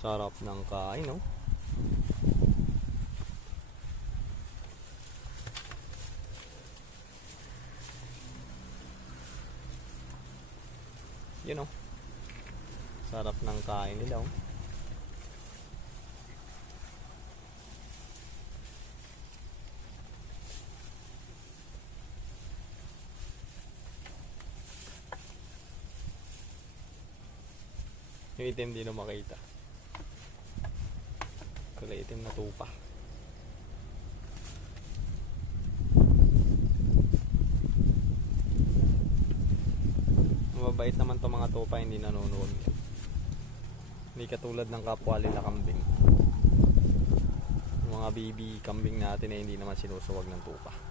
Sarap ng kain, no? Yun, no? Sarap ng kain nila, oh. Yung itim di na makita. Kulay itim na tupa. Mababait naman to mga tupa, hindi nanonood. Hindi katulad ng kapwa nila kambing. Yung mga baby kambing natin ay hindi naman sinusuwag ng tupa.